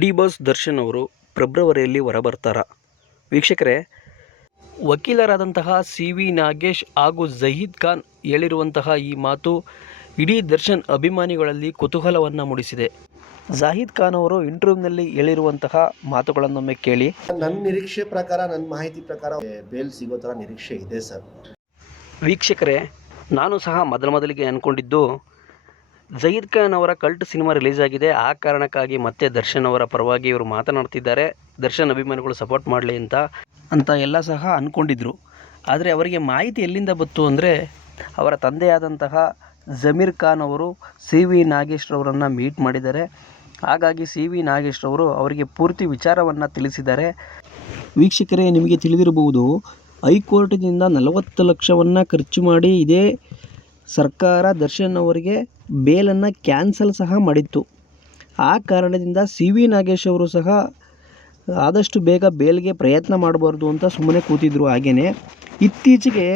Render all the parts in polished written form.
D boss Darshan ಅವರು ಫೆಬ್ರವರಿಯಲ್ಲಿ ಹೊರಬರ್ತಾರಾ? ವೀಕ್ಷಕರೇ, ವಕೀಲರಾದಂತಹ ಸಿ ವಿ ನಾಗೇಶ್ ಹಾಗೂ ಜಹೀದ್ ಖಾನ್ ಹೇಳಿರುವಂತಹ ಈ ಮಾತು ಇಡೀ ದರ್ಶನ್ ಅಭಿಮಾನಿಗಳಲ್ಲಿ ಕುತೂಹಲವನ್ನು ಮೂಡಿಸಿದೆ. ಜಹೀದ್ ಖಾನ್ ಅವರು ಇಂಟರ್ವ್ಯೂನಲ್ಲಿ ಹೇಳಿರುವಂತಹ ಮಾತುಗಳನ್ನೊಮ್ಮೆ ಕೇಳಿ. ನನ್ನ ನಿರೀಕ್ಷೆ ಪ್ರಕಾರ, ನನ್ನ ಮಾಹಿತಿ ಪ್ರಕಾರ ಬೇಲ್ ಸಿಗೋ ಥರ ನಿರೀಕ್ಷೆ ಇದೆ ಸರ್. ವೀಕ್ಷಕರೇ, ನಾನು ಸಹ ಮೊದಲಿಗೆ ಅಂದ್ಕೊಂಡಿದ್ದು ಜಹೀದ್ ಖಾನ್ ಅವರ ಕಲ್ಟ್ ಸಿನಿಮಾ ರಿಲೀಸ್ ಆಗಿದೆ, ಆ ಕಾರಣಕ್ಕಾಗಿ ಮತ್ತೆ ದರ್ಶನ್ ಅವರ ಪರವಾಗಿ ಇವರು ಮಾತನಾಡ್ತಿದ್ದಾರೆ, ದರ್ಶನ್ ಅಭಿಮಾನಿಗಳು ಸಪೋರ್ಟ್ ಮಾಡಲಿ ಅಂತ ಎಲ್ಲ ಸಹ ಅಂದ್ಕೊಂಡಿದ್ರು. ಆದರೆ ಅವರಿಗೆ ಮಾಹಿತಿ ಎಲ್ಲಿಂದ ಬಂತು ಅಂದರೆ, ಅವರ ತಂದೆಯಾದಂತಹ ಜಮೀರ್ ಖಾನ್ ಅವರು ಸಿ ವಿ ನಾಗೇಶ್ ರವರನ್ನು ಮೀಟ್ ಮಾಡಿದ್ದಾರೆ. ಹಾಗಾಗಿ ಸಿ ವಿ ನಾಗೇಶ್ ರವರು ಅವರಿಗೆ ಪೂರ್ತಿ ವಿಚಾರವನ್ನು ತಿಳಿಸಿದ್ದಾರೆ. ವೀಕ್ಷಕರೇ, ನಿಮಗೆ ತಿಳಿದಿರಬಹುದು, ಹೈಕೋರ್ಟ್ನಿಂದ 40 ಲಕ್ಷವನ್ನು ಖರ್ಚು ಮಾಡಿ ಇದೇ ಸರ್ಕಾರ ದರ್ಶನ್ ಅವರಿಗೆ ಬೇಲನ್ನು ಕ್ಯಾನ್ಸಲ್ ಸಹ ಮಾಡಿತ್ತು. ಆ ಕಾರಣದಿಂದ ಸಿ ವಿ ನಾಗೇಶ್ ಅವರು ಸಹ ಆದಷ್ಟು ಬೇಗ ಬೇಲ್ಗೆ ಪ್ರಯತ್ನ ಮಾಡಬಾರ್ದು ಅಂತ ಸುಮ್ಮನೆ ಕೂತಿದ್ರು. ಹಾಗೆಯೇ ಇತ್ತೀಚೆಗೆ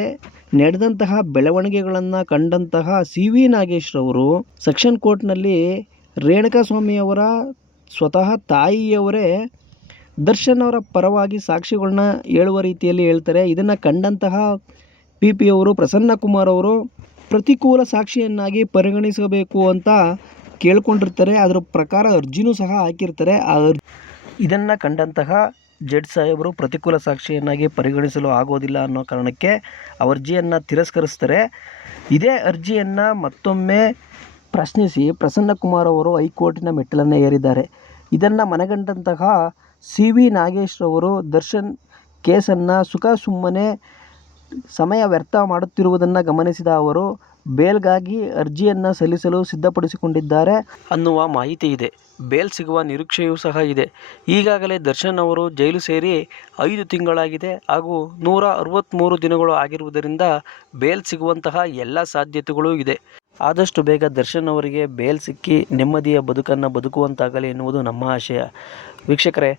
ನಡೆದಂತಹ ಬೆಳವಣಿಗೆಗಳನ್ನು ಕಂಡಂತಹ ಸಿ ವಿ ನಾಗೇಶ್ ರವರು ಸೆಕ್ಷನ್ ಕೋರ್ಟ್ನಲ್ಲಿ ರೇಣುಕಾಸ್ವಾಮಿಯವರ ಸ್ವತಃ ತಾಯಿಯವರೇ ದರ್ಶನ್ ಅವರ ಪರವಾಗಿ ಸಾಕ್ಷಿಗಳನ್ನ ಹೇಳುವ ರೀತಿಯಲ್ಲಿ ಹೇಳ್ತಾರೆ. ಇದನ್ನು ಕಂಡಂತಹ ಪಿ ಅವರು ಪ್ರಸನ್ನ ಕುಮಾರ್ ಅವರು ಪ್ರತಿಕೂಲ ಸಾಕ್ಷಿಯನ್ನಾಗಿ ಪರಿಗಣಿಸಬೇಕು ಅಂತ ಕೇಳ್ಕೊಂಡಿರ್ತಾರೆ. ಅದರ ಪ್ರಕಾರ ಅರ್ಜಿನೂ ಸಹ ಹಾಕಿರ್ತಾರೆ. ಇದನ್ನು ಕಂಡಂತಹ ಜಡ್ಜ್ ಸಾಹೇಬರು ಪ್ರತಿಕೂಲ ಸಾಕ್ಷಿಯನ್ನಾಗಿ ಪರಿಗಣಿಸಲು ಆಗೋದಿಲ್ಲ ಅನ್ನೋ ಕಾರಣಕ್ಕೆ ಅರ್ಜಿಯನ್ನು ತಿರಸ್ಕರಿಸ್ತಾರೆ. ಇದೇ ಅರ್ಜಿಯನ್ನು ಮತ್ತೊಮ್ಮೆ ಪ್ರಶ್ನಿಸಿ ಪ್ರಸನ್ನ ಕುಮಾರ್ ಅವರು ಹೈಕೋರ್ಟಿನ ಮೆಟ್ಟಿಲನ್ನು ಏರಿದ್ದಾರೆ. ಇದನ್ನು ಮನಗಂಡಂತಹ ಸಿ ವಿ ನಾಗೇಶ್ ರವರು ದರ್ಶನ್ ಕೇಸನ್ನು ಸುಮ್ಮನೆ ಸಮಯ ವ್ಯರ್ಥ ಮಾಡುತ್ತಿರುವುದನ್ನು ಗಮನಿಸಿದ ಅವರು ಬೇಲ್ಗಾಗಿ ಅರ್ಜಿಯನ್ನು ಸಲ್ಲಿಸಲು ಸಿದ್ಧಪಡಿಸಿಕೊಂಡಿದ್ದಾರೆ ಅನ್ನುವ ಮಾಹಿತಿ ಇದೆ. ಬೇಲ್ ಸಿಗುವ ನಿರೀಕ್ಷೆಯೂ ಸಹ ಇದೆ. ಈಗಾಗಲೇ ದರ್ಶನ್ ಅವರು ಜೈಲು ಸೇರಿ 5 ತಿಂಗಳಾಗಿದೆ ಹಾಗೂ 163 ದಿನಗಳು ಆಗಿರುವುದರಿಂದ ಬೇಲ್ ಸಿಗುವಂತಹ ಎಲ್ಲ ಸಾಧ್ಯತೆಗಳೂ ಇದೆ. ಆದಷ್ಟು ಬೇಗ ದರ್ಶನ್ ಅವರಿಗೆ ಬೇಲ್ ಸಿಕ್ಕಿ ನೆಮ್ಮದಿಯ ಬದುಕನ್ನು ಬದುಕುವಂತಾಗಲಿ ಎನ್ನುವುದು ನಮ್ಮ ಆಶಯ. ವೀಕ್ಷಕರೇ,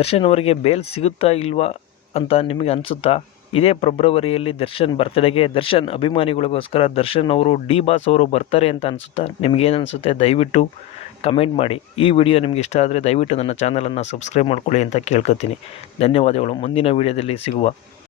ದರ್ಶನ್ ಅವರಿಗೆ ಬೇಲ್ ಸಿಗುತ್ತಾ ಇಲ್ವಾ ಅಂತ ನಿಮಗೆ ಅನಿಸುತ್ತಾ? ಇದೇ ಫೆಬ್ರವರಿಯಲ್ಲಿ ದರ್ಶನ್ ಬರ್ತ್ಡೇಗೆ ದರ್ಶನ್ ಅಭಿಮಾನಿಗಳಿಗೋಸ್ಕರ ದರ್ಶನ್ ಅವರು ಡಿ ಬಾಸ್ ಅವರು ಬರ್ತಾರೆ ಅಂತ ಅನಿಸುತ್ತಾ? ನಿಮಗೇನು ಅನಿಸುತ್ತೆ ದಯವಿಟ್ಟು ಕಮೆಂಟ್ ಮಾಡಿ. ಈ ವಿಡಿಯೋ ನಿಮಗೆ ಇಷ್ಟ ಆದರೆ ದಯವಿಟ್ಟು ನನ್ನ ಚಾನಲನ್ನು ಸಬ್ಸ್ಕ್ರೈಬ್ ಮಾಡ್ಕೊಳ್ಳಿ ಅಂತ ಕೇಳ್ಕೊತೀನಿ. ಧನ್ಯವಾದಗಳು. ಮುಂದಿನ ವಿಡಿಯೋದಲ್ಲಿ ಸಿಗುವ.